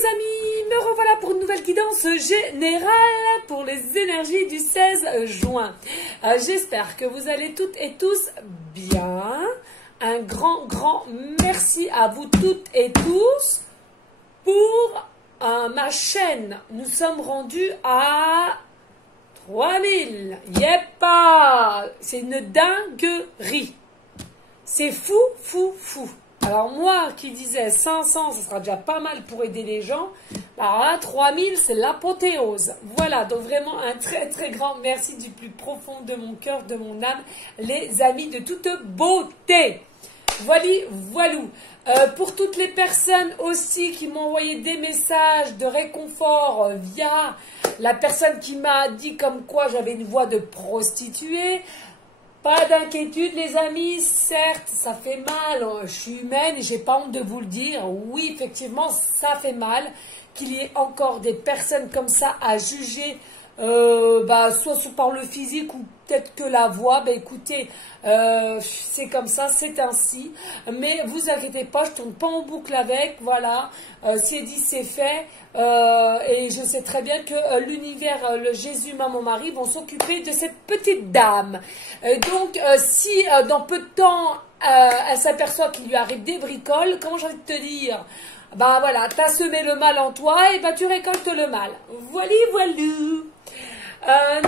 les amis, me revoilà pour une nouvelle guidance générale pour les énergies du 16 juin. J'espère que vous allez toutes et tous bien. Un grand merci à vous toutes et tous pour ma chaîne. Nous sommes rendus à 3000. Yeppa! C'est une dinguerie. C'est fou. Alors moi qui disais 500, ce sera déjà pas mal pour aider les gens. Alors là, 3000, c'est l'apothéose. Voilà, donc vraiment un très grand merci du plus profond de mon cœur, de mon âme, les amis de toute beauté. Voilou. Pour toutes les personnes aussi qui m'ont envoyé des messages de réconfort via la personne qui m'a dit comme quoi j'avais une voix de prostituée, pas d'inquiétude les amis, certes ça fait mal, je suis humaine et j'ai pas honte de vous le dire, oui effectivement ça fait mal qu'il y ait encore des personnes comme ça à juger, soit par le physique ou peut-être que la voix, écoutez, c'est comme ça, c'est ainsi, mais vous inquiétez pas, je tourne pas en boucle avec, voilà, c'est dit, c'est fait, et je sais très bien que l'univers, le Jésus, Maman Marie vont s'occuper de cette petite dame. Donc, si dans peu de temps, elle s'aperçoit qu'il lui arrive des bricoles, comment j'ai envie de te dire? Voilà, t'as semé le mal en toi, et tu récoltes le mal. Voilou.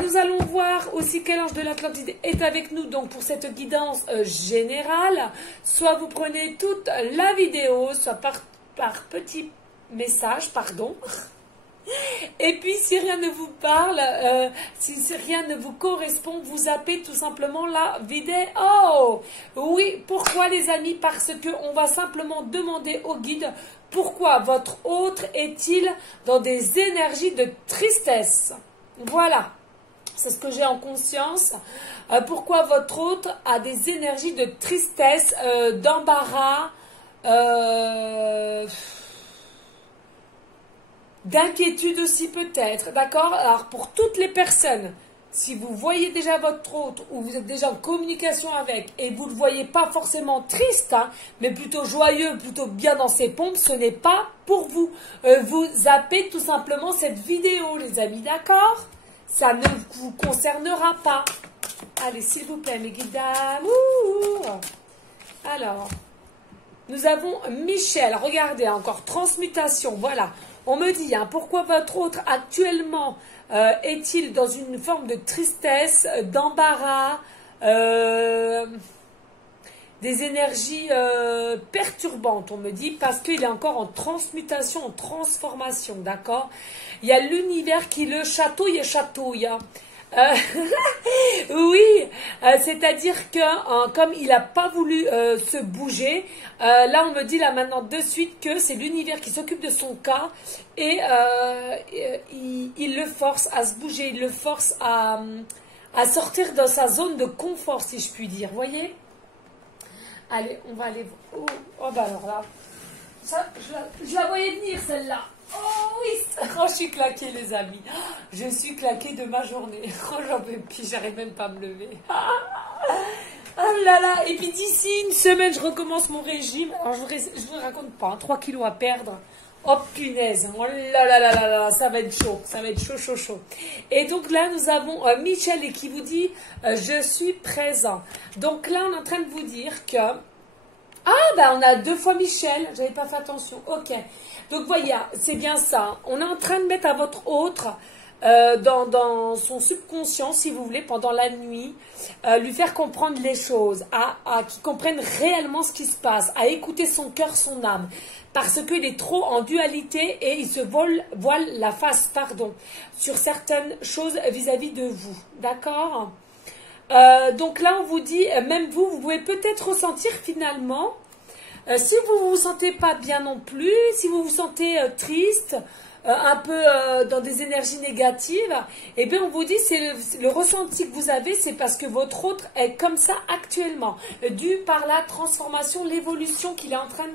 Nous allons voir aussi quel ange de l'Atlantide est avec nous donc pour cette guidance générale. Soit vous prenez toute la vidéo, soit par petit message, pardon. Et puis si rien ne vous parle, si rien ne vous correspond, vous zappez tout simplement la vidéo. Oui, pourquoi les amis? Parce que on va simplement demander au guide pourquoi votre autre est-il dans des énergies de tristesse. Voilà, c'est ce que j'ai en conscience. Pourquoi votre autre a des énergies de tristesse, d'embarras, d'inquiétude aussi peut-être, d'accord? Alors pour toutes les personnes, si vous voyez déjà votre autre ou vous êtes déjà en communication avec et vous ne le voyez pas forcément triste, mais plutôt joyeux, plutôt bien dans ses pompes, ce n'est pas pour vous. Vous zappez tout simplement cette vidéo, les amis, d'accord? Ça ne vous concernera pas. Allez, s'il vous plaît, mes guides d'amour. Alors, nous avons Michel. Regardez, encore transmutation. Voilà. On me dit, pourquoi votre autre actuellement est-il dans une forme de tristesse, d'embarras, des énergies perturbantes, on me dit, parce qu'il est encore en transmutation, en transformation, d'accord? Il y a l'univers qui le chatouille. Oui, c'est-à-dire que comme il n'a pas voulu se bouger, là on me dit là maintenant de suite que c'est l'univers qui s'occupe de son cas et il le force à se bouger, il le force à sortir de sa zone de confort, si je puis dire, voyez? Allez, on va aller voir. Alors là, ça, je la voyais venir celle-là. Oh oui, oh, je suis claquée les amis. Je suis claquée de ma journée. Oh j'en peux plus, j'arrive même pas à me lever. Oh là là. Et puis d'ici une semaine, je recommence mon régime. Alors je vous raconte pas, 3 kilos à perdre. Oh punaise, oh là, ça va être chaud, ça va être chaud. Et donc là, nous avons Michel et qui vous dit je suis présent. Donc là, on est en train de vous dire que on a 2 fois Michel, j'avais pas fait attention, ok. Donc voyez, c'est bien ça, on est en train de mettre à votre autre dans son subconscient, si vous voulez, pendant la nuit, lui faire comprendre les choses, à qu'il comprenne réellement ce qui se passe, à écouter son cœur, son âme, parce qu'il est trop en dualité et il se voile la face, sur certaines choses vis-à-vis de vous, d'accord? Donc là, on vous dit, même vous pouvez peut-être ressentir finalement, si vous ne vous sentez pas bien non plus, si vous vous sentez triste, un peu dans des énergies négatives, eh bien on vous dit, c'est le ressenti que vous avez, c'est parce que votre autre est comme ça actuellement, dû par la transformation, l'évolution qu'il est en train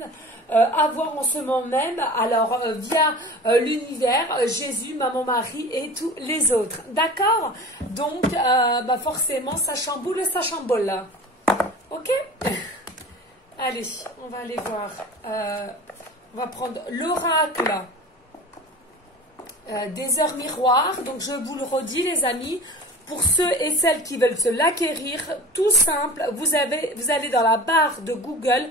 avoir en ce moment même, alors via l'univers, Jésus, Maman Marie et tous les autres. D'accord? Donc, forcément, ça chamboule. Ok? Allez, on va aller voir. On va prendre l'oracle des heures miroirs. Donc je vous le redis les amis, pour ceux et celles qui veulent se l'acquérir, tout simple, vous allez dans la barre de Google,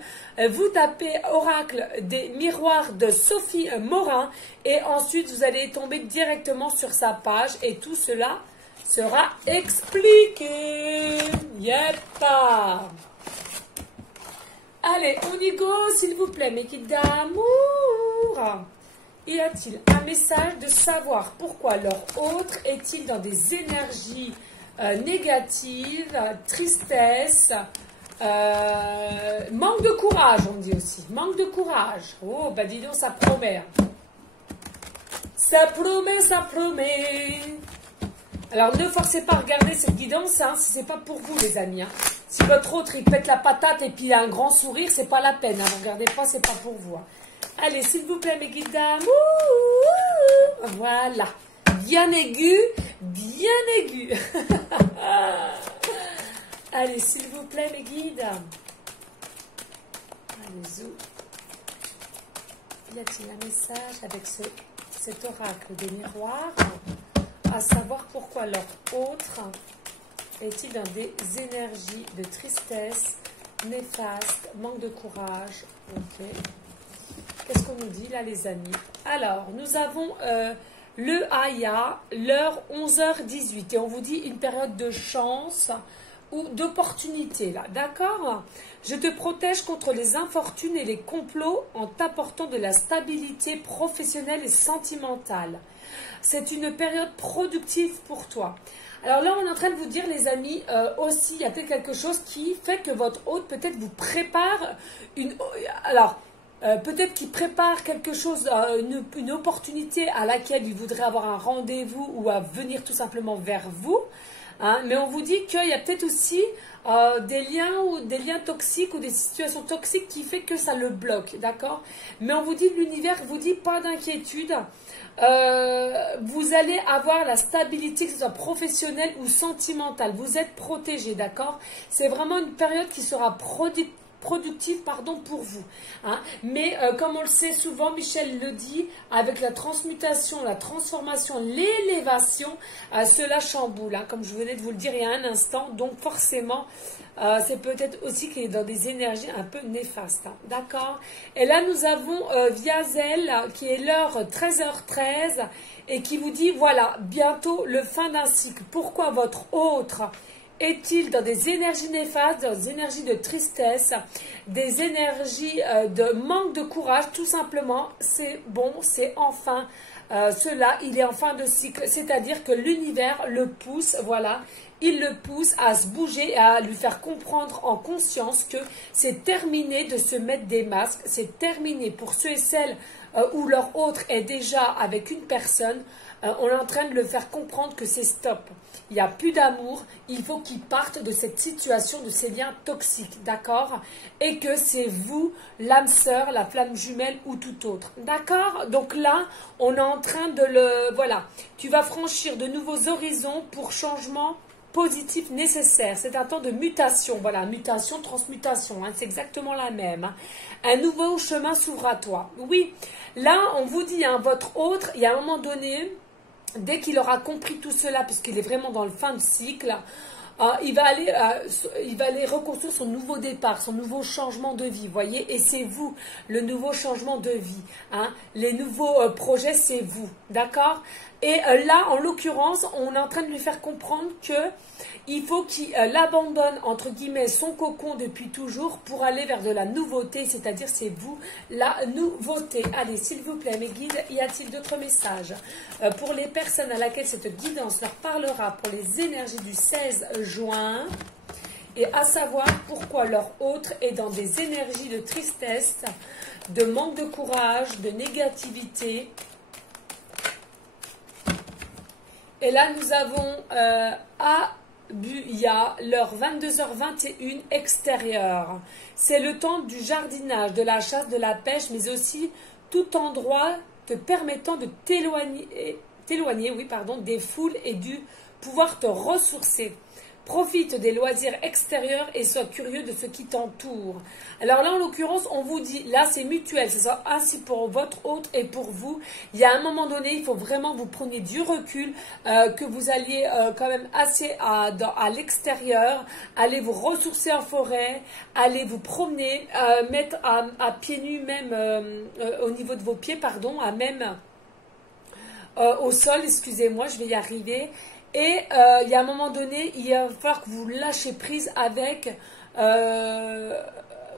vous tapez oracle des miroirs de Sophie Morin et ensuite vous allez tomber directement sur sa page et tout cela sera expliqué. Yeppa. Allez, on y go, s'il vous plaît, mes guides d'amour. Y a-t-il un message de savoir pourquoi leur autre est-il dans des énergies négatives, tristesse, manque de courage, on dit aussi. Manque de courage. Oh, bah dis donc, ça promet. Ça promet, ça promet. Alors, ne forcez pas à regarder cette guidance, hein, si c'est pas pour vous, les amis. Hein. Si votre autre, il pète la patate et puis il a un grand sourire, c'est pas la peine. Hein. Vous regardez pas, c'est pas pour vous. Hein. Allez, s'il vous plaît, mes guides d'amour. Voilà. Bien aigu, bien aigu. Allez, s'il vous plaît, mes guides. Allez, zou. Y a-t-il un message avec cet oracle des miroirs? À savoir pourquoi leur autre est-il dans des énergies de tristesse, néfaste, manque de courage. Ok. Qu'est-ce qu'on nous dit là, les amis? Alors, nous avons le Aya, l'heure 11h18. Et on vous dit une période de chance ou d'opportunité, là. D'accord? Je te protège contre les infortunes et les complots en t'apportant de la stabilité professionnelle et sentimentale. C'est une période productive pour toi. Alors là, on est en train de vous dire, les amis, aussi, il y a peut-être quelque chose qui fait que votre hôte, peut-être, vous prépare une... Alors... peut-être qu'il prépare quelque chose, une opportunité à laquelle il voudrait avoir un rendez-vous ou à venir tout simplement vers vous. Hein, mais on vous dit qu'il y a peut-être aussi des liens toxiques ou des situations toxiques qui fait que ça le bloque, d'accord? Mais on vous dit, l'univers vous dit pas d'inquiétude. Vous allez avoir la stabilité, que ce soit professionnelle ou sentimentale. Vous êtes protégé, d'accord? C'est vraiment une période qui sera productive pour vous. Hein. Mais comme on le sait souvent, Michel le dit, avec la transmutation, la transformation, l'élévation, cela chamboule, hein, comme je venais de vous le dire il y a un instant. Donc forcément, c'est peut-être aussi qu'il est dans des énergies un peu néfastes. Hein. D'accord? Et là, nous avons Viazel, qui est l'heure 13h13, et qui vous dit, voilà, bientôt le fin d'un cycle. Pourquoi votre autre est-il dans des énergies néfastes, dans des énergies de tristesse, des énergies de manque de courage? Tout simplement, c'est bon, c'est enfin cela, il est en fin de cycle, c'est-à-dire que l'univers le pousse, voilà, il le pousse à se bouger et à lui faire comprendre en conscience que c'est terminé de se mettre des masques, c'est terminé pour ceux et celles où leur autre est déjà avec une personne, on est en train de le faire comprendre que c'est stop. Il n'y a plus d'amour, il faut qu'il parte de cette situation, de ces liens toxiques, d'accord? Et que c'est vous, l'âme sœur, la flamme jumelle ou tout autre, d'accord? Donc là, on est en train de le... Voilà, tu vas franchir de nouveaux horizons pour changement positif nécessaire. C'est un temps de mutation, voilà, mutation, transmutation, hein, c'est exactement la même. Hein. Un nouveau chemin s'ouvre à toi. Oui, là, on vous dit, hein, votre autre, il y a un moment donné... Dès qu'il aura compris tout cela, puisqu'il est vraiment dans le fin de cycle, il va aller reconstruire son nouveau départ, son nouveau changement de vie, voyez. Et c'est vous, le nouveau changement de vie. Hein. Les nouveaux projets, c'est vous, d'accord? Et là, en l'occurrence, on est en train de lui faire comprendre que il faut qu'il abandonne, entre guillemets, son cocon depuis toujours pour aller vers de la nouveauté, c'est-à-dire c'est vous, la nouveauté. Allez, s'il vous plaît, mes guides, y a-t-il d'autres messages pour les personnes à laquelle cette guidance leur parlera pour les énergies du 16 juin et à savoir pourquoi leur autre est dans des énergies de tristesse, de manque de courage, de négativité. Et là, nous avons Abuya, l'heure 22h21 extérieure. C'est le temps du jardinage, de la chasse, de la pêche, mais aussi tout endroit te permettant de t'éloigner des foules et du pouvoir te ressourcer. Profite des loisirs extérieurs et sois curieux de ce qui t'entoure. Alors là, en l'occurrence, on vous dit, là, c'est mutuel. C'est ça, ainsi pour votre hôte et pour vous. Il y a un moment donné, il faut vraiment que vous preniez du recul, que vous alliez quand même assez à l'extérieur, allez vous ressourcer en forêt, allez vous promener, mettre à pieds nus même, au niveau de vos pieds, pardon, à même au sol, excusez-moi, je vais y arriver. Et il y a un moment donné, il va falloir que vous lâchez prise avec,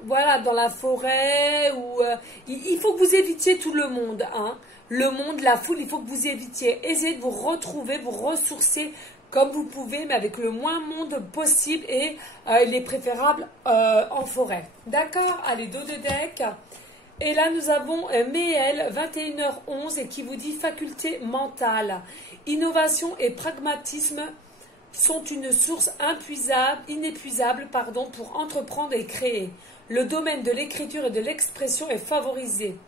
voilà, dans la forêt, ou il faut que vous évitiez tout le monde, hein. Le monde, la foule, il faut que vous évitiez. Essayez de vous retrouver, vous ressourcer comme vous pouvez, mais avec le moins monde possible, et il est préférable en forêt. D'accord? Allez, dos de deck. Et là, nous avons Méel, 21h11, et qui vous dit faculté mentale. Innovation et pragmatisme sont une source inépuisable pour entreprendre et créer. Le domaine de l'écriture et de l'expression est favorisé.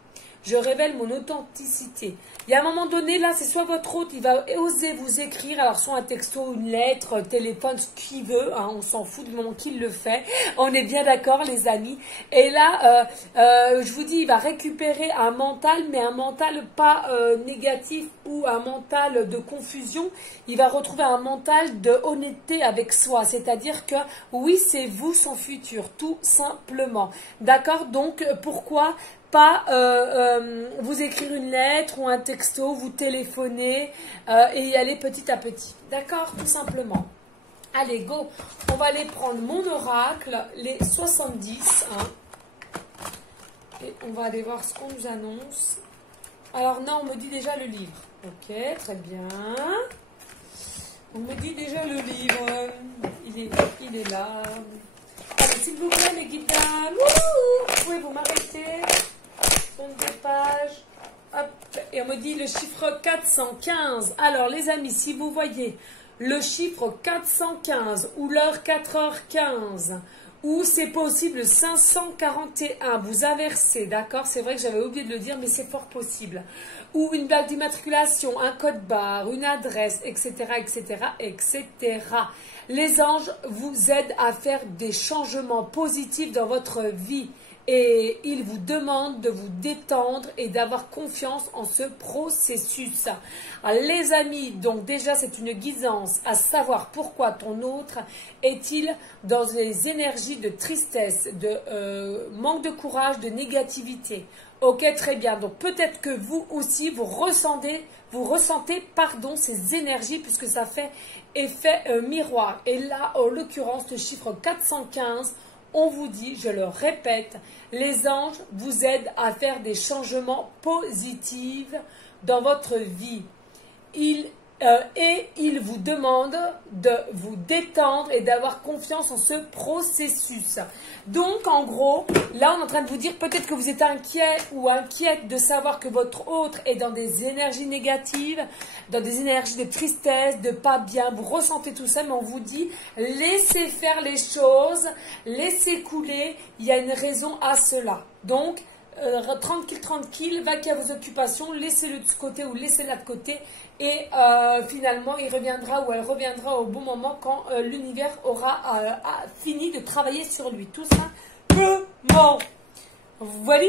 Je révèle mon authenticité. Il y a un moment donné, là, c'est soit votre hôte, il va oser vous écrire, alors soit un texto, une lettre, un téléphone, ce qu'il veut, hein, on s'en fout du moment qu'il le fait. On est bien d'accord, les amis. Et là, je vous dis, il va récupérer un mental, mais un mental pas négatif ou un mental de confusion. Il va retrouver un mental de honnêteté avec soi, c'est-à-dire que oui, c'est vous son futur, tout simplement. D'accord? Donc, pourquoi pas vous écrire une lettre ou un texto, vous téléphoner et y aller petit à petit. D'accord? Tout simplement. Allez, go. On va aller prendre mon oracle, les 70. Hein, et on va aller voir ce qu'on nous annonce. Alors non, on me dit déjà le livre. Ok, très bien. On me dit déjà le livre. Il est là. Allez, s'il vous plaît, les guides dames. Vous pouvez vous m'arrêter. Des pages, hop, et on me dit le chiffre 415. Alors les amis, si vous voyez le chiffre 415 ou l'heure 4h15 ou c'est possible 541, vous inversez, d'accord? C'est vrai que j'avais oublié de le dire, mais c'est fort possible. Ou une plaque d'immatriculation, un code barre, une adresse, etc., etc., etc. Les anges vous aident à faire des changements positifs dans votre vie. Et il vous demande de vous détendre et d'avoir confiance en ce processus. Alors, les amis, donc déjà c'est une guidance à savoir pourquoi ton autre est-il dans les énergies de tristesse, de manque de courage, de négativité. Ok, très bien. Donc peut-être que vous aussi vous ressentez ces énergies puisque ça fait effet miroir. Et là, en l'occurrence, le chiffre 415, on vous dit, je le répète, les anges vous aident à faire des changements positifs dans votre vie. Ils vous demandent de vous détendre et d'avoir confiance en ce processus. Donc, en gros, là, on est en train de vous dire peut-être que vous êtes inquiet ou inquiète de savoir que votre autre est dans des énergies négatives, dans des énergies de tristesse, de pas bien. Vous ressentez tout ça, mais on vous dit laissez faire les choses, laissez couler. Il y a une raison à cela. Donc, tranquille, vaquez à vos occupations, laissez-le de côté ou laissez-la de côté et finalement il reviendra ou elle reviendra au bon moment quand l'univers aura fini de travailler sur lui. Tout simplement. Voilà.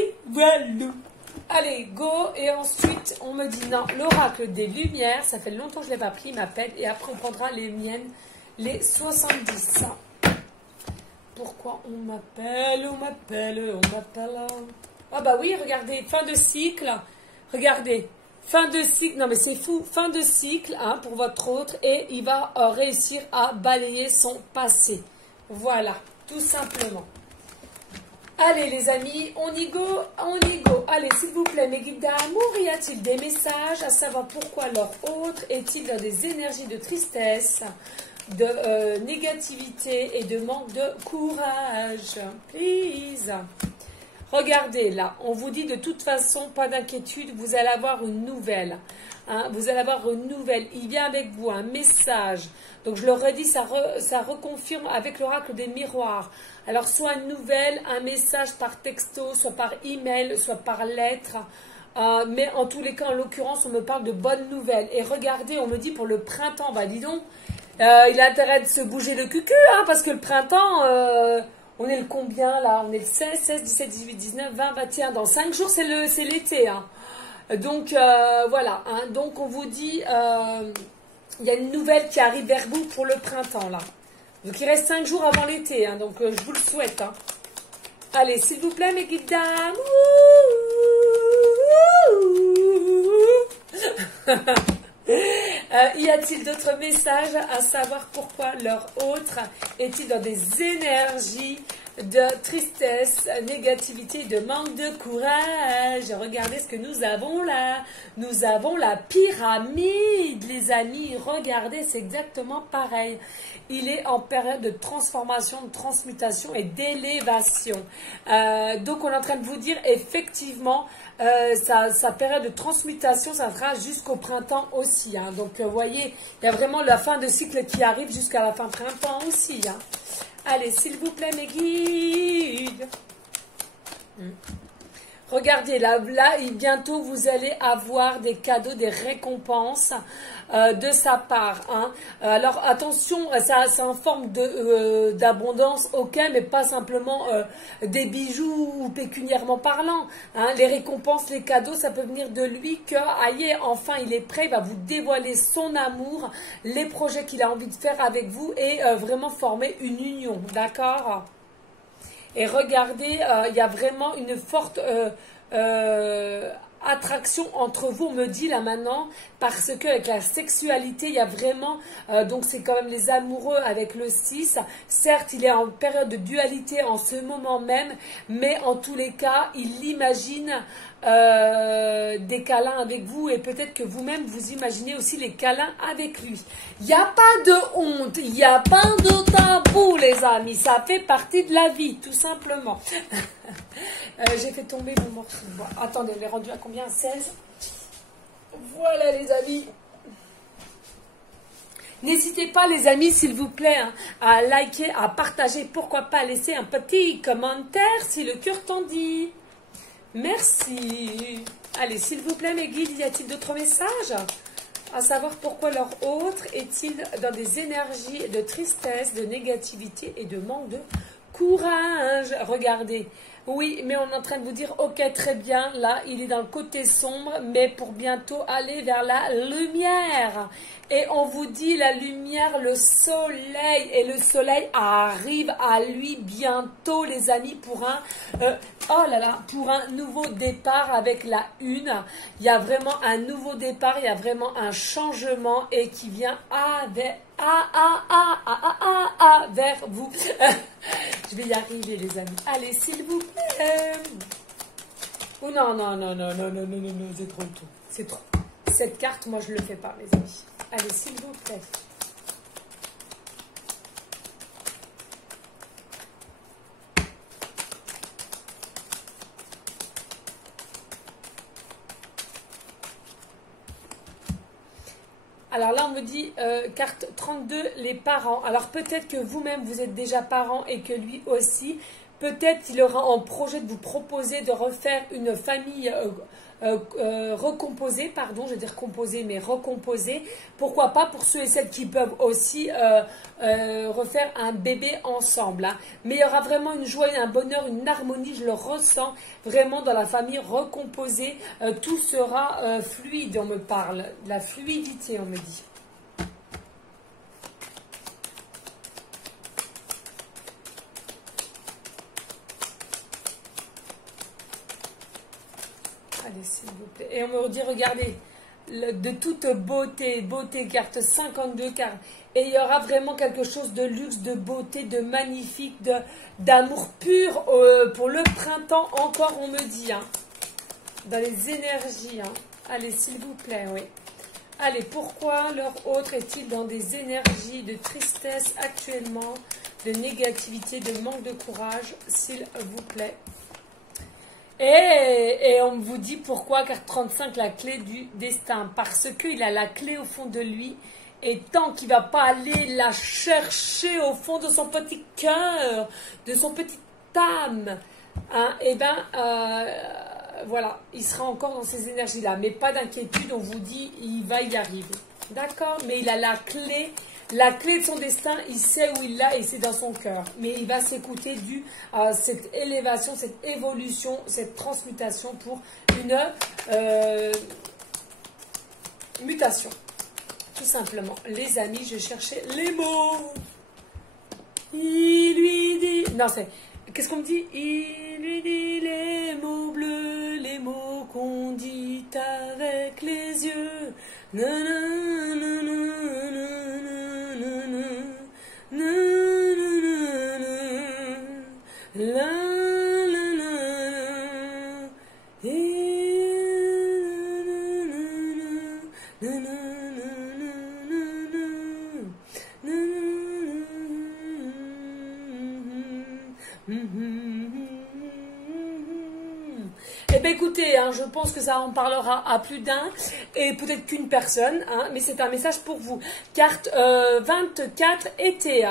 Allez, go. Et ensuite on me dit non, l'oracle des lumières, ça fait longtemps que je ne l'ai pas pris, il m'appelle et après on prendra les miennes, les 70. Pourquoi on m'appelle? Ah bah oui, regardez, fin de cycle, regardez, fin de cycle, non mais c'est fou, fin de cycle hein, pour votre autre et il va réussir à balayer son passé. Voilà, tout simplement. Allez les amis, on y go. Allez s'il vous plaît mes guides d'amour, y a-t-il des messages à savoir pourquoi leur autre est-il dans des énergies de tristesse, de négativité et de manque de courage? Please. Regardez là, on vous dit de toute façon, pas d'inquiétude, vous allez avoir une nouvelle. Hein, vous allez avoir une nouvelle. Il vient avec vous un message. Donc je le redis, ça reconfirme avec l'oracle des miroirs. Alors soit une nouvelle, un message par texto, soit par email, soit par lettre. Mais en tous les cas, en l'occurrence, on me parle de bonnes nouvelles. Et regardez, on me dit pour le printemps, bah dis donc, Il a intérêt de se bouger le cucu, hein, parce que le printemps, on est le combien là? On est le 16, 16, 17, 18, 19, 20, 21. Dans 5 jours, c'est l'été. Hein. Donc, voilà. Hein. Donc, on vous dit, il y a une nouvelle qui arrive vers vous pour le printemps, là. Donc, il reste 5 jours avant l'été. Hein. Donc, je vous le souhaite. Hein. Allez, s'il vous plaît, mes guides dames. Y a-t-il d'autres messages à savoir pourquoi leur autre est-il dans des énergies de tristesse, négativité, de manque de courage? Regardez ce que nous avons là. Nous avons la pyramide, les amis. Regardez, c'est exactement pareil. Il est en période de transformation, de transmutation et d'élévation. Donc, on est en train de vous dire, effectivement, sa période de transmutation, ça sera jusqu'au printemps aussi. Hein. Donc, vous voyez, il y a vraiment la fin de cycle qui arrive jusqu'à la fin printemps aussi. Hein. Allez, s'il vous plaît, mes guides. Regardez, là, bientôt, vous allez avoir des cadeaux, des récompenses de sa part. Hein. Alors, attention, c'est en forme d'abondance, ok, mais pas simplement des bijoux pécuniairement parlant. Hein. Les récompenses, les cadeaux, ça peut venir de lui que, aïe, enfin, il est prêt, il va vous dévoiler son amour, les projets qu'il a envie de faire avec vous et vraiment former une union, d'accord ? Et regardez, il y a vraiment une forte attraction entre vous, on me dit là maintenant, parce que avec la sexualité, il y a vraiment, donc c'est quand même les amoureux avec le 6. Certes, il est en période de dualité en ce moment même, mais en tous les cas, il imagine des câlins avec vous et peut-être que vous-même vous imaginez aussi les câlins avec lui. Il n'y a pas de honte, il n'y a pas de tabou, les amis, ça fait partie de la vie, tout simplement. J'ai fait tomber mon morceau de bois. Attendez, elle est rendue à combien? 16. Voilà, les amis. N'hésitez pas, les amis, s'il vous plaît, hein, à liker, à partager, pourquoi pas laisser un petit commentaire si le cœur t'en dit. Merci. Allez, s'il vous plaît, mes guides, y a-t-il d'autres messages? À savoir pourquoi leur autre est-il dans des énergies de tristesse, de négativité et de manque de courage? Regardez. Oui, mais on est en train de vous dire, ok, très bien, là, il est dans le côté sombre, mais pour bientôt aller vers la lumière. Et on vous dit, la lumière, le soleil, et le soleil arrive à lui bientôt, les amis, pour un, oh là là, pour un nouveau départ avec la une. Il y a vraiment un nouveau départ, il y a vraiment un changement, et qui vient vers vous. Je vais y arriver, les amis. Allez, s'il vous plaît. Oh non, non, non, non, non, non, non, non, non, c'est trop tôt. C'est trop. Cette carte, moi, je ne le fais pas, mes amis. Allez, s'il vous plaît. Alors là, on me dit, carte 32, les parents. Alors peut-être que vous-même, vous êtes déjà parent et que lui aussi. Peut-être qu'il aura en projet de vous proposer de refaire une famille recomposée, pardon, je vais dire composée, mais recomposée. Pourquoi pas pour ceux et celles qui peuvent aussi refaire un bébé ensemble. Hein. Mais il y aura vraiment une joie, un bonheur, une harmonie, je le ressens vraiment dans la famille recomposée. Tout sera fluide, on me parle. La fluidité, on me dit. Allez, s'il vous plaît. Et on me dit, regardez, de toute beauté, carte 52 cartes. Et il y aura vraiment quelque chose de luxe, de beauté, de magnifique, d'amour pur pour le printemps, encore, on me dit. Hein, dans les énergies. Hein. Allez, s'il vous plaît, oui. Allez, pourquoi leur autre est-il dans des énergies de tristesse actuellement, de négativité, de manque de courage, s'il vous plaît? Et on vous dit pourquoi, carte 35, la clé du destin. Parce qu'il a la clé au fond de lui. Et tant qu'il ne va pas aller la chercher au fond de son petit cœur, de son petit âme, hein, et ben voilà, il sera encore dans ces énergies-là. Mais pas d'inquiétude, on vous dit, il va y arriver. D'accord? Mais il a la clé La clé de son destin, il sait où il l'a et c'est dans son cœur. Mais il va s'écouter dû à cette élévation, cette évolution, cette transmutation pour une mutation. Tout simplement. Les amis, je cherchais les mots. Il lui dit... Non, c'est... Qu'est-ce qu'on me dit? Il lui dit les mots bleus, les mots qu'on dit avec les yeux. Eh bien écoutez, hein, je pense que ça en parlera à plus d'un et peut-être qu'une personne, hein, mais c'est un message pour vous. Carte 24 été.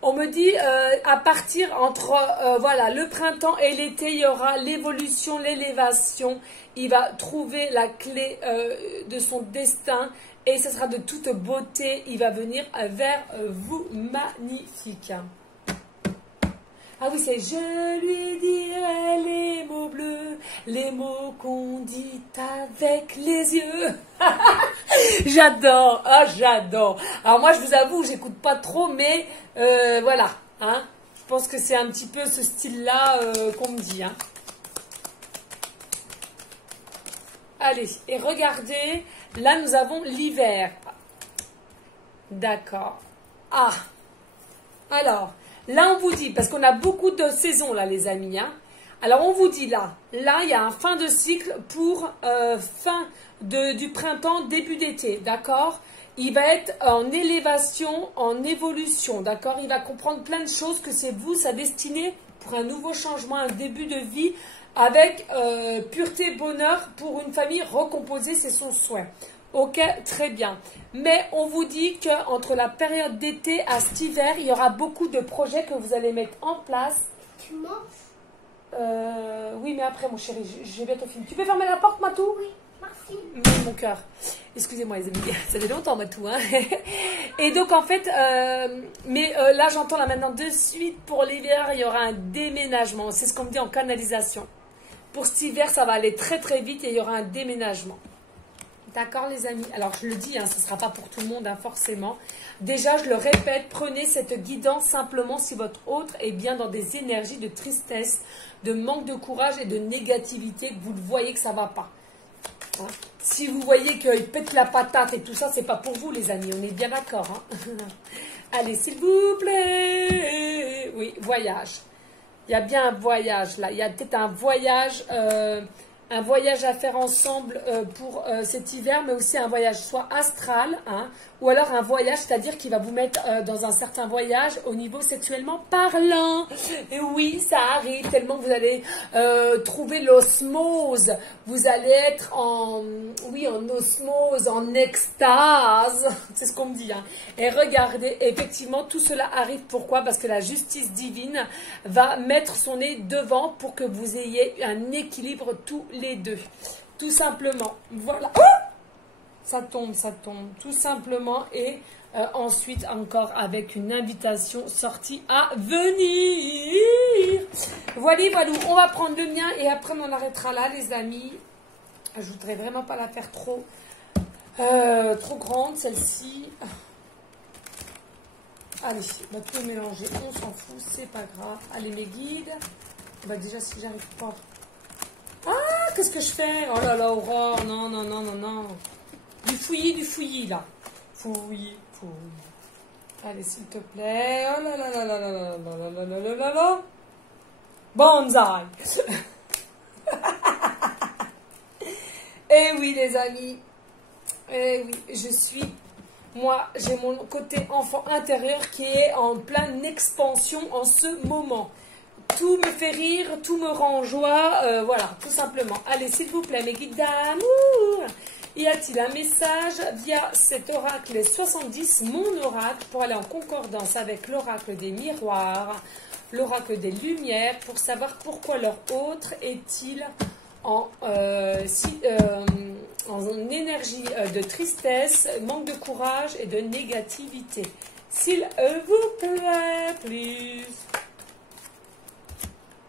On me dit à partir entre voilà, le printemps et l'été, il y aura l'évolution, l'élévation. Il va trouver la clé de son destin et ce sera de toute beauté. Il va venir vers vous. Magnifique. Ah oui, c'est je lui dirai les mots bleus, les mots qu'on dit avec les yeux. J'adore, ah j'adore. Alors moi je vous avoue, j'écoute pas trop, mais voilà, hein. Je pense que c'est un petit peu ce style-là qu'on me dit. Hein. Allez, et regardez, là nous avons l'hiver. D'accord. Ah, alors... Là, on vous dit, parce qu'on a beaucoup de saisons, là, les amis. Hein. Alors, on vous dit, là, il y a un fin de cycle pour fin du printemps, début d'été, d'accord? Il va être en élévation, en évolution, d'accord? Il va comprendre plein de choses, que c'est vous, sa destinée, pour un nouveau changement, un début de vie, avec pureté, bonheur, pour une famille recomposée, c'est son souhait. Ok, très bien. Mais on vous dit qu'entre la période d'été à cet hiver, il y aura beaucoup de projets que vous allez mettre en place. Tu manges? Oui, mais après, mon chéri, je vais bientôt finir. Tu peux fermer la porte, Matou? Oui, merci. Oui, mon cœur. Excusez-moi, les amis. Ça fait longtemps, Matou. Hein. Et donc, en fait, là, j'entends là maintenant de suite pour l'hiver, il y aura un déménagement. C'est ce qu'on me dit en canalisation. Pour cet hiver, ça va aller très, très vite et il y aura un déménagement. D'accord les amis? Alors je le dis, hein, ce ne sera pas pour tout le monde hein, forcément. Déjà je le répète, prenez cette guidance simplement si votre autre est bien dans des énergies de tristesse, de manque de courage et de négativité, que vous le voyez que ça ne va pas. Hein? Si vous voyez qu'il pète la patate et tout ça, c'est pas pour vous les amis, on est bien d'accord. Hein. Allez s'il vous plaît. Oui, voyage. Il y a bien un voyage là, il y a peut-être un voyage à faire ensemble pour cet hiver, mais aussi un voyage soit astral, hein, ou alors un voyage, c'est-à-dire qu'il va vous mettre dans un certain voyage au niveau sexuellement parlant. Et oui, ça arrive, tellement que vous allez trouver l'osmose, vous allez être en osmose, en extase, c'est ce qu'on me dit. Hein. Et regardez, effectivement, tout cela arrive, pourquoi? Parce que la justice divine va mettre son nez devant pour que vous ayez un équilibre tous les deux. Tout simplement. Voilà. Oh, ça tombe, tout simplement. Et ensuite, encore avec une invitation sortie à venir. Voilà. On va prendre le mien et après, on arrêtera là, les amis. Je voudrais vraiment pas la faire trop grande, celle-ci. Allez, on va tout mélanger. On s'en fout, c'est pas grave. Allez, mes guides. Bah, déjà, si j'arrive pas. Ah, qu'est-ce que je fais? Oh là là, Aurore, non. Du fouillis, là. Fouillis. Allez, s'il te plaît. Oh là là là là là là là là là là là là. Bonsaï. Eh oui, les amis. Eh oui, moi, j'ai mon côté enfant intérieur qui est en pleine expansion en ce moment. Tout me fait rire, tout me rend joie, voilà, tout simplement. Allez, s'il vous plaît, mes guides d'amour, y a-t-il un message via cet oracle 70, mon oracle, pour aller en concordance avec l'oracle des miroirs, l'oracle des lumières, pour savoir pourquoi leur autre est-il en en énergie de tristesse, manque de courage et de négativité. S'il vous plaît, please.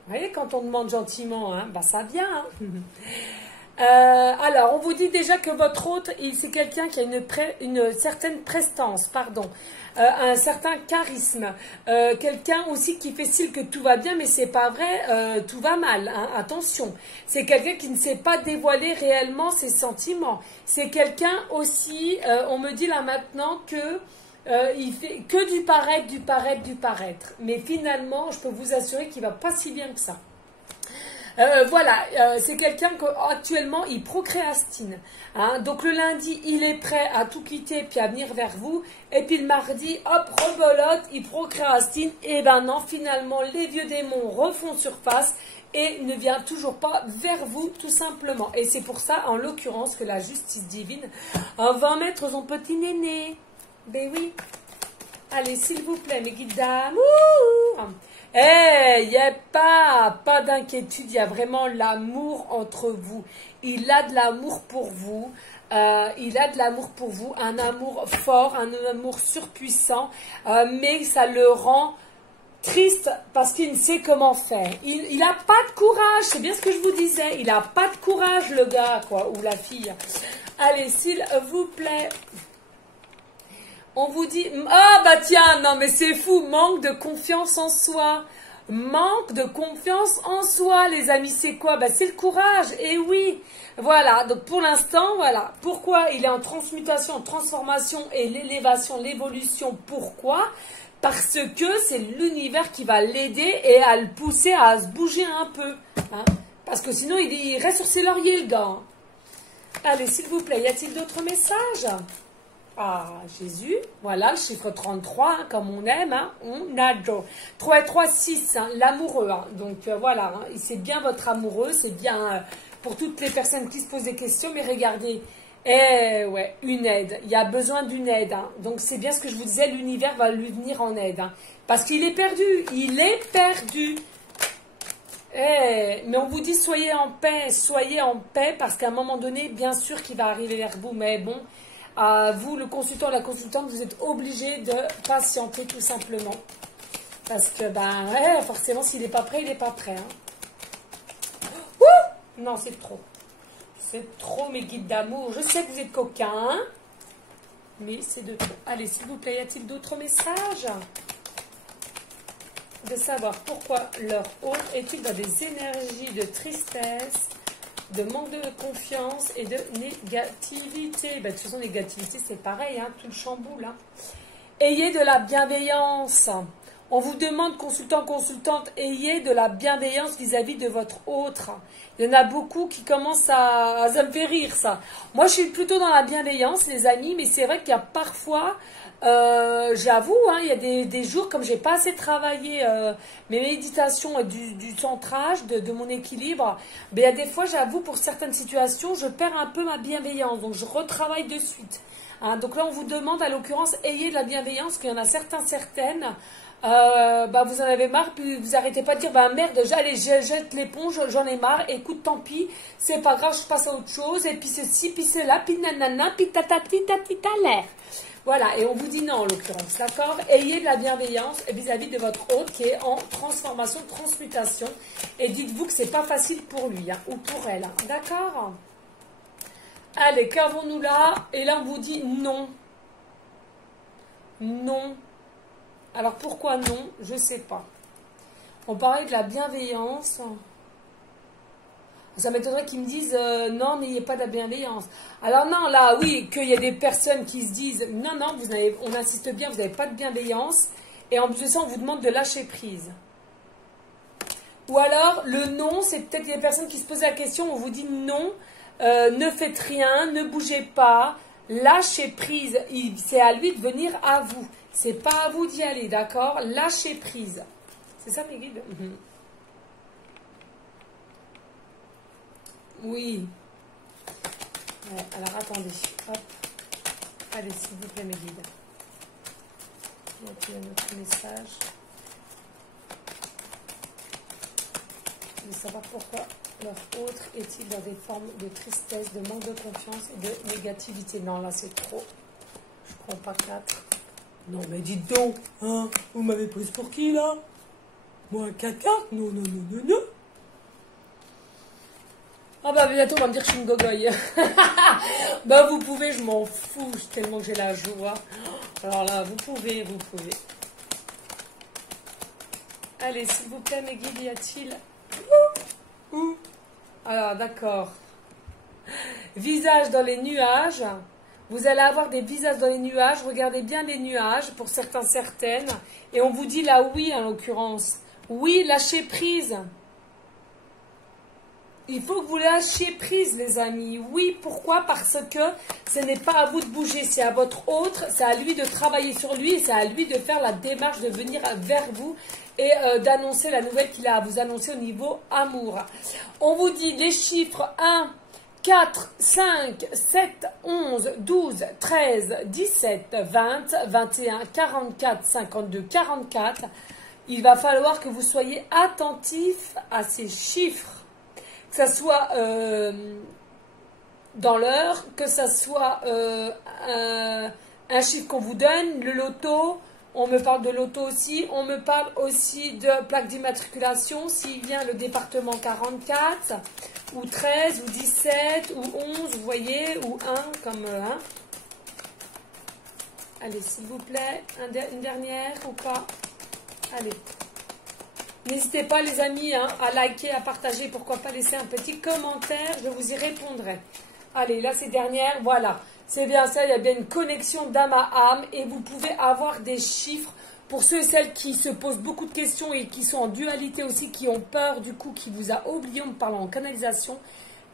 Vous voyez, quand on demande gentiment, hein, bah ça vient. Hein. Alors, on vous dit déjà que votre hôte, c'est quelqu'un qui a une certaine prestance, pardon, un certain charisme, quelqu'un aussi qui fait style que tout va bien, mais c'est pas vrai, tout va mal, hein, attention. C'est quelqu'un qui ne sait pas dévoiler réellement ses sentiments. C'est quelqu'un aussi, on me dit là maintenant que il fait que du paraître, du paraître, du paraître. Mais finalement, je peux vous assurer qu'il va pas si bien que ça. Voilà, c'est quelqu'un qu'actuellement il procrastine. Hein. Donc le lundi, il est prêt à tout quitter puis à venir vers vous. Et puis le mardi, hop, rebolote, il procrastine. Et ben non, finalement, les vieux démons refont surface et ne vient toujours pas vers vous, tout simplement. Et c'est pour ça, en l'occurrence, que la justice divine va mettre son petit néné. Ben oui. Allez, s'il vous plaît, mes guides d'amour. Il n'y a pas d'inquiétude, il y a vraiment l'amour entre vous. Il a de l'amour pour vous. Il a de l'amour pour vous, un amour fort, un amour surpuissant, mais ça le rend triste parce qu'il ne sait comment faire. Il n'a pas de courage, c'est bien ce que je vous disais. Il n'a pas de courage, le gars, quoi, ou la fille. Allez, s'il vous plaît. On vous dit, ah bah tiens, non mais c'est fou, manque de confiance en soi. Manque de confiance en soi, les amis, c'est quoi? Bah c'est le courage, et oui. Voilà, donc pour l'instant, voilà. Pourquoi il est en transmutation, en transformation et l'élévation, l'évolution? Pourquoi? Parce que c'est l'univers qui va l'aider et à le pousser à se bouger un peu. Hein, parce que sinon, il reste sur ses lauriers, le gars. Hein. Allez, s'il vous plaît, y a-t-il d'autres messages? Ah, Jésus, voilà le chiffre 33, hein, comme on aime, hein, on adore. 3 et 3, 6, hein, l'amoureux. Hein, donc voilà, hein, c'est bien votre amoureux, c'est bien pour toutes les personnes qui se posent des questions, mais regardez, ouais, une aide, il y a besoin d'une aide. Hein, donc c'est bien ce que je vous disais, l'univers va lui venir en aide. Hein, parce qu'il est perdu, mais on vous dit soyez en paix, parce qu'à un moment donné, bien sûr qu'il va arriver vers vous, mais bon... vous, le consultant, la consultante, vous êtes obligé de patienter tout simplement. Parce que, ben, ouais, forcément, s'il n'est pas prêt, il n'est pas prêt. Hein. Ouh, non, c'est trop. C'est trop, mes guides d'amour. Je sais que vous êtes coquins, mais c'est de trop. Allez, s'il vous plaît, y a-t-il d'autres messages? De savoir pourquoi leur hôte est-il dans des énergies de tristesse, de manque de confiance et de négativité. Ben, de toute façon, négativité, c'est pareil, hein, tout le chamboule. Hein. Ayez de la bienveillance. On vous demande, consultant, consultante, ayez de la bienveillance vis-à-vis de votre autre. Il y en a beaucoup qui commencent ça me fait rire, ça. Moi, je suis plutôt dans la bienveillance, les amis, mais c'est vrai qu'il y a parfois... j'avoue, hein, il y a des jours comme j'ai pas assez travaillé mes méditations et du centrage, de mon équilibre, mais il y a des fois, j'avoue, pour certaines situations, je perds un peu ma bienveillance, donc je retravaille de suite. Hein, donc là, on vous demande, à l'occurrence, ayez de la bienveillance, qu'il y en a certaines, bah, vous en avez marre, puis vous arrêtez pas de dire, bah merde, allez, je jette l'éponge, j'en ai marre, écoute, tant pis, c'est pas grave, je passe à autre chose, et puis ceci, puis cela, puis nanana, puis tatati, tatita, l'air. Voilà, et on vous dit non en l'occurrence, d'accord? Ayez de la bienveillance vis-à-vis de votre hôte qui est en transformation, transmutation. Et dites-vous que c'est pas facile pour lui, hein, ou pour elle, hein, d'accord? Allez, qu'avons-nous là? Et là, on vous dit non. Non. Alors, pourquoi non? Je sais pas. On parlait de la bienveillance... Ça m'étonnerait qu'ils me disent non, n'ayez pas de la bienveillance. Alors non, là, oui, qu'il y a des personnes qui se disent non, non, on insiste bien, vous n'avez pas de bienveillance. Et en plus de ça, on vous demande de lâcher prise. Ou alors, le non, c'est peut-être des personnes qui se posent la question, on vous dit non, ne faites rien, ne bougez pas, lâchez prise. C'est à lui de venir à vous. C'est pas à vous d'y aller, d'accord? Lâchez prise. C'est ça, mes guides? Oui. Ouais, alors attendez. Hop. Allez, s'il vous plaît, mes guides. Y a-t-il un autre message? Je veux savoir pourquoi leur autre est-il dans des formes de tristesse, de manque de confiance et de négativité? Non, là c'est trop. Je prends pas 4. Non, mais dites donc, hein, vous m'avez prise pour qui là? Moi, 4 cartes? Non, non, non, non, non. Ah bah bientôt on va me dire que je suis une gogoille. Bah vous pouvez, je m'en fous, tellement que j'ai la joie. Alors là, vous pouvez, vous pouvez. Allez, s'il vous plaît, mes guides, y a-t-il... Alors, d'accord. Visage dans les nuages. Vous allez avoir des visages dans les nuages. Regardez bien les nuages, pour certains, certaines. Et on vous dit là oui, en l'occurrence. Oui, lâchez prise. Il faut que vous lâchiez prise, les amis. Oui, pourquoi? Parce que ce n'est pas à vous de bouger, c'est à votre autre, c'est à lui de travailler sur lui, et c'est à lui de faire la démarche de venir vers vous et d'annoncer la nouvelle qu'il a à vous annoncer au niveau amour. On vous dit les chiffres 1, 4, 5, 7, 11, 12, 13, 17, 20, 21, 44, 52, 44. Il va falloir que vous soyez attentifs à ces chiffres. Que ça soit dans l'heure, que ça soit un chiffre qu'on vous donne, le loto, on me parle de loto aussi, on me parle aussi de plaque d'immatriculation, s'il vient le département 44, ou 13, ou 17, ou 11, vous voyez, ou 1, comme 1. Allez, s'il vous plaît, une dernière ou pas? Allez. N'hésitez pas les amis hein, à liker, à partager, pourquoi pas laisser un petit commentaire, je vous y répondrai. Allez, là c'est dernière, voilà. C'est bien ça, il y a bien une connexion d'âme à âme et vous pouvez avoir des chiffres pour ceux et celles qui se posent beaucoup de questions et qui sont en dualité aussi, qui ont peur du coup, qui vous a oublié en me parlant en canalisation.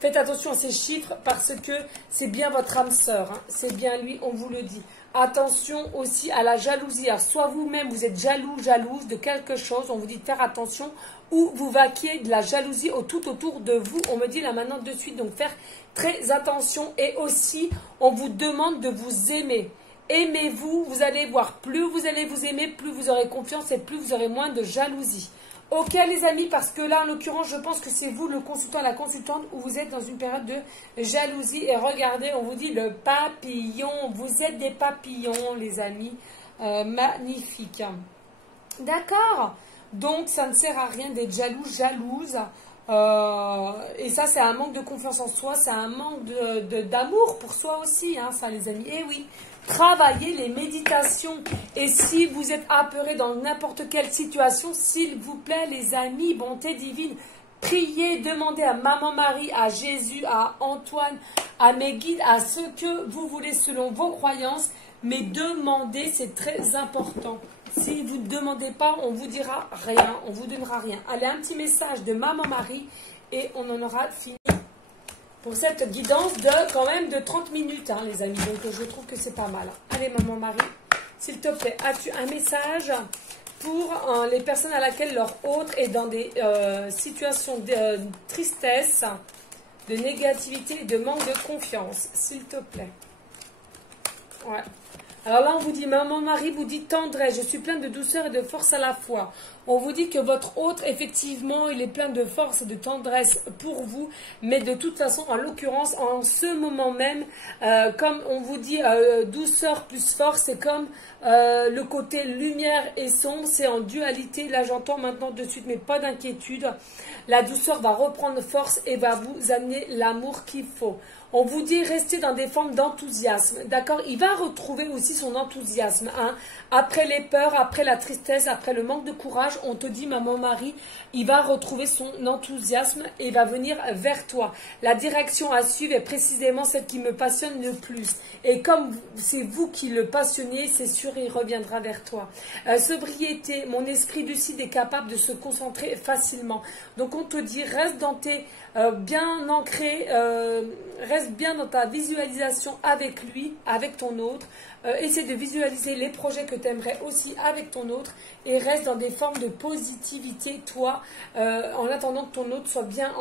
Faites attention à ces chiffres parce que c'est bien votre âme sœur, hein. C'est bien lui, on vous le dit. Attention aussi à la jalousie. Alors, soit vous-même, vous êtes jaloux, jalouse de quelque chose, on vous dit de faire attention, ou vous vaquiez de la jalousie tout autour de vous. On me dit là maintenant de suite, donc faire très attention. Et aussi, on vous demande de vous aimer. Aimez-vous, vous allez voir, plus vous allez vous aimer, plus vous aurez confiance et plus vous aurez moins de jalousie. Ok les amis, parce que là en l'occurrence je pense que c'est vous le consultant, la consultante où vous êtes dans une période de jalousie et regardez on vous dit le papillon, vous êtes des papillons les amis, magnifique. D'accord, donc ça ne sert à rien d'être jaloux, jalouse et ça c'est un manque de confiance en soi, c'est un manque d'amour pour soi aussi hein, ça les amis, et oui. Travaillez les méditations. Et si vous êtes apeuré dans n'importe quelle situation, s'il vous plaît, les amis, bonté divine, priez, demandez à Maman Marie, à Jésus, à Antoine, à mes guides, à ce que vous voulez selon vos croyances. Mais demandez, c'est très important. Si vous ne demandez pas, on vous dira rien, on vous donnera rien. Allez, un petit message de Maman Marie et on en aura fini. Pour cette guidance quand même de 30 minutes, hein, les amis. Donc, je trouve que c'est pas mal. Allez, Maman Marie, s'il te plaît, as-tu un message pour les personnes à laquelle leur autre est dans des situations de tristesse, de négativité et de manque de confiance, s'il te plaît. Ouais. Alors là, on vous dit, Maman Marie vous dit tendresse, je suis pleine de douceur et de force à la fois. On vous dit que votre autre, effectivement, il est plein de force et de tendresse pour vous, mais de toute façon, en l'occurrence, en ce moment même, comme on vous dit douceur plus force, c'est comme le côté lumière et sombre, c'est en dualité. Là, j'entends maintenant de suite, mais pas d'inquiétude. La douceur va reprendre force et va vous amener l'amour qu'il faut. On vous dit rester dans des formes d'enthousiasme, d'accord? Il va retrouver aussi son enthousiasme, hein? Après les peurs, après la tristesse, après le manque de courage, on te dit, Maman Marie, il va retrouver son enthousiasme et va venir vers toi. La direction à suivre est précisément celle qui me passionne le plus. Et comme c'est vous qui le passionniez, c'est sûr, il reviendra vers toi. Sobriété, mon esprit lucide est capable de se concentrer facilement. Donc on te dit, reste dans tes... bien ancré, reste bien dans ta visualisation avec lui, avec ton autre. Essaie de visualiser les projets que tu aimerais aussi avec ton autre et reste dans des formes de positivité, toi, en attendant que ton autre soit bien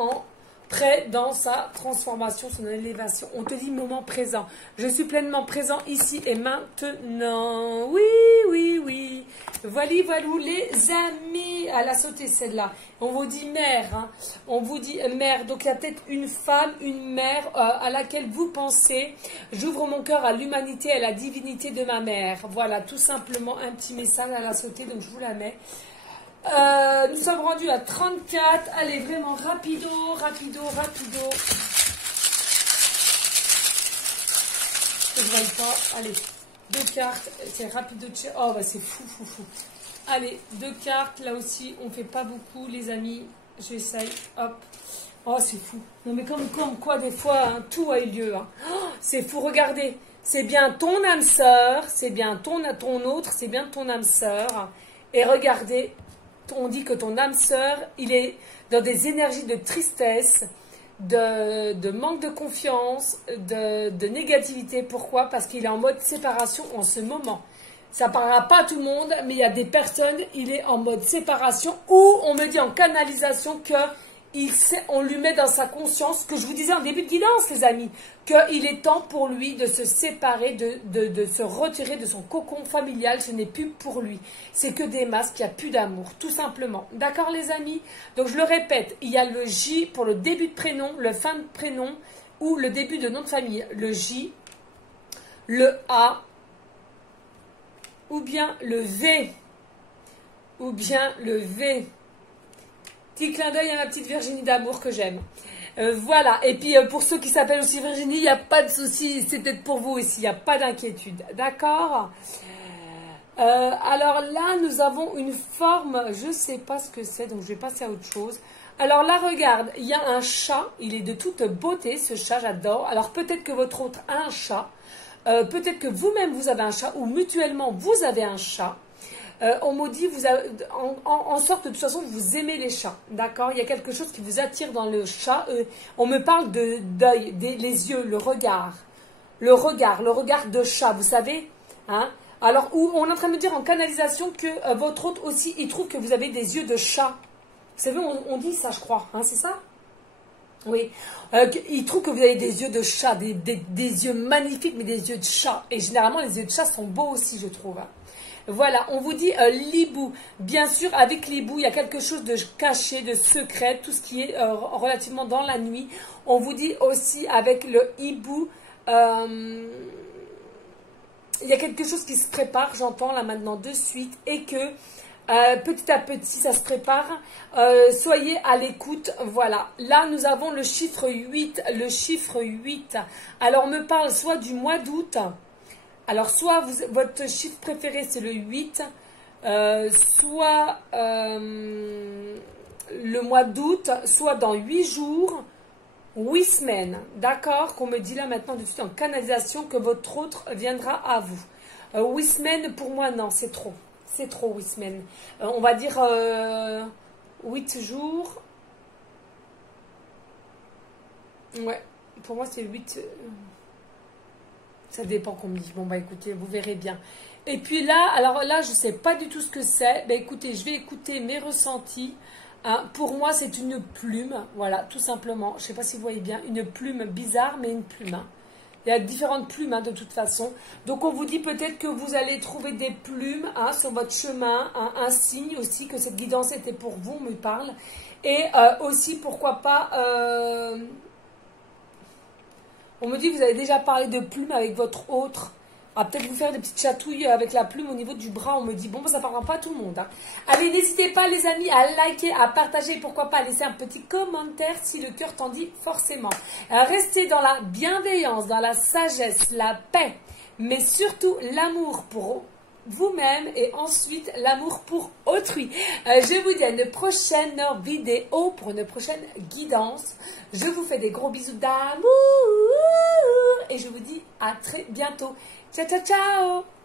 prêt dans sa transformation, son élévation. On te dit moment présent. Je suis pleinement présent ici et maintenant. Oui, oui, oui. Voilà, voilou, les amis. Elle a sauté celle-là. On vous dit mère. Hein. On vous dit mère. Donc il y a peut-être une femme, une mère à laquelle vous pensez. J'ouvre mon cœur à l'humanité, à la divinité de ma mère. Voilà, tout simplement un petit message. Elle a sauté, donc je vous la mets. Nous sommes rendus à 34. Allez, vraiment rapido, rapido, rapido. Je ne vois pas. Allez, 2 cartes. C'est rapido. Oh, bah c'est fou, fou, fou. Allez, 2 cartes. Là aussi, on ne fait pas beaucoup, les amis. J'essaye. Hop. Oh, c'est fou. Non, mais comme quoi, des fois, hein, tout a eu lieu. Hein. Oh, c'est fou, regardez. C'est bien ton âme sœur. C'est bien ton autre. C'est bien ton âme sœur. Et regardez. On dit que ton âme sœur, il est dans des énergies de tristesse, de manque de confiance, de négativité. Pourquoi? Parce qu'il est en mode séparation en ce moment. Ça ne parlera pas à tout le monde, mais il y a des personnes, il est en mode séparation ou on me dit en canalisation que on lui met dans sa conscience, que je vous disais en début de guidance, les amis, qu'il est temps pour lui de se séparer, de se retirer de son cocon familial. Ce n'est plus pour lui. C'est que des masques, il n'y a plus d'amour, tout simplement. D'accord, les amis? Donc, je le répète, il y a le J pour le début de prénom, le fin de prénom ou le début de nom de famille. Le J, le A, ou bien le V, ou bien le V. Petit clin d'œil à ma petite Virginie d'amour que j'aime. Voilà. Et puis, pour ceux qui s'appellent aussi Virginie, il n'y a pas de souci. C'est peut-être pour vous aussi. Il n'y a pas d'inquiétude. D'accord? Alors là, nous avons une forme. Je ne sais pas ce que c'est. Donc, je vais passer à autre chose. Alors là, regarde. Il y a un chat. Il est de toute beauté, ce chat. J'adore. Alors, peut-être que votre autre a un chat. Peut-être que vous-même, vous avez un chat. Ou mutuellement, vous avez un chat. On me dit, en sorte de toute façon, vous aimez les chats, d'accord? Il y a quelque chose qui vous attire dans le chat. On me parle d'œil, les yeux, le regard de chat, vous savez, hein? Alors, on est en train de me dire en canalisation que votre hôte aussi, il trouve que vous avez des yeux de chat. Vous savez, on dit ça, je crois, hein, c'est ça? Oui, il trouve que vous avez des yeux de chat, des yeux magnifiques, mais des yeux de chat. Et généralement, les yeux de chat sont beaux aussi, je trouve. Voilà, on vous dit l'hibou. Bien sûr, avec l'hibou, il y a quelque chose de caché, de secret, tout ce qui est relativement dans la nuit. On vous dit aussi avec le hibou, il y a quelque chose qui se prépare, j'entends là maintenant de suite, et que petit à petit, ça se prépare. Soyez à l'écoute. Voilà. Là, nous avons le chiffre 8. Le chiffre 8. Alors, on me parle soit du mois d'août. Alors, soit votre chiffre préféré, c'est le 8. Soit le mois d'août. Soit dans 8 jours. 8 semaines. D'accord? Qu'on me dit là maintenant de suite en canalisation que votre autre viendra à vous. 8 semaines, pour moi, non, c'est trop. C'est trop, 8 semaines. On va dire 8 jours. Ouais, pour moi, c'est 8. Ça dépend qu'on me dit. Bon, bah écoutez, vous verrez bien. Et puis là, alors là, je ne sais pas du tout ce que c'est. Bah écoutez, je vais écouter mes ressentis. Hein, pour moi, c'est une plume. Voilà, tout simplement. Je ne sais pas si vous voyez bien. Une plume bizarre, mais une plume. Hein. Il y a différentes plumes hein, de toute façon. Donc on vous dit peut-être que vous allez trouver des plumes hein, sur votre chemin. Hein, un signe aussi que cette guidance était pour vous, on me parle. Et aussi, pourquoi pas... on me dit que vous avez déjà parlé de plumes avec votre autre. Ah, peut-être vous faire des petites chatouilles avec la plume au niveau du bras. On me dit, bon, ça ne parlera pas à tout le monde. Hein. Allez, n'hésitez pas, les amis, à liker, à partager. Pourquoi pas à laisser un petit commentaire si le cœur t'en dit forcément. Restez dans la bienveillance, dans la sagesse, la paix. Mais surtout, l'amour pour vous-même et ensuite l'amour pour autrui. Je vous dis à une prochaine vidéo pour une prochaine guidance. Je vous fais des gros bisous d'amour et je vous dis à très bientôt. Ciao, ciao, ciao!